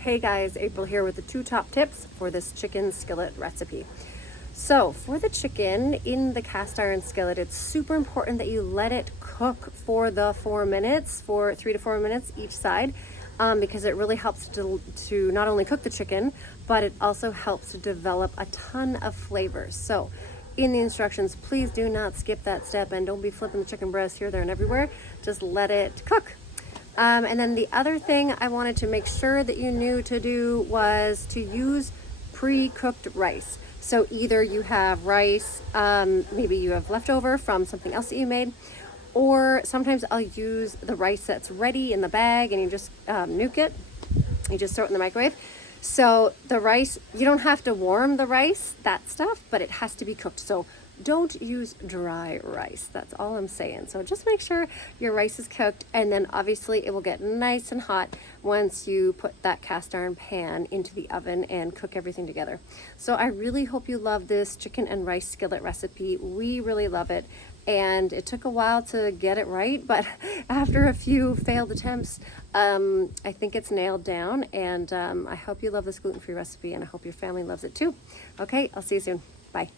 Hey guys, April here with the 2 top tips for this chicken skillet recipe. So for the chicken in the cast iron skillet, it's super important that you let it cook for the 4 minutes, for 3 to 4 minutes each side, because it really helps to not only cook the chicken, but it also helps to develop a ton of flavors. So in the instructions, please do not skip that step and don't be flipping the chicken breast here, there, and everywhere. Just let it cook. And then the other thing I wanted to make sure that you knew to do was to use pre-cooked rice. So either you have rice, maybe you have leftover from something else that you made, or sometimes I'll use the rice that's ready in the bag and you just nuke it. You just throw it in the microwave. So the rice, you don't have to warm the rice, that stuff, but it has to be cooked. So don't use dry rice. That's all I'm saying. So just make sure your rice is cooked, and then obviously it will get nice and hot once you put that cast iron pan into the oven and cook everything together. So I really hope you love this chicken and rice skillet recipe. We really love it. And it took a while to get it right, but after a few failed attempts, I think it's nailed down. And I hope you love this gluten-free recipe, and I hope your family loves it too. Okay, I'll see you soon. Bye.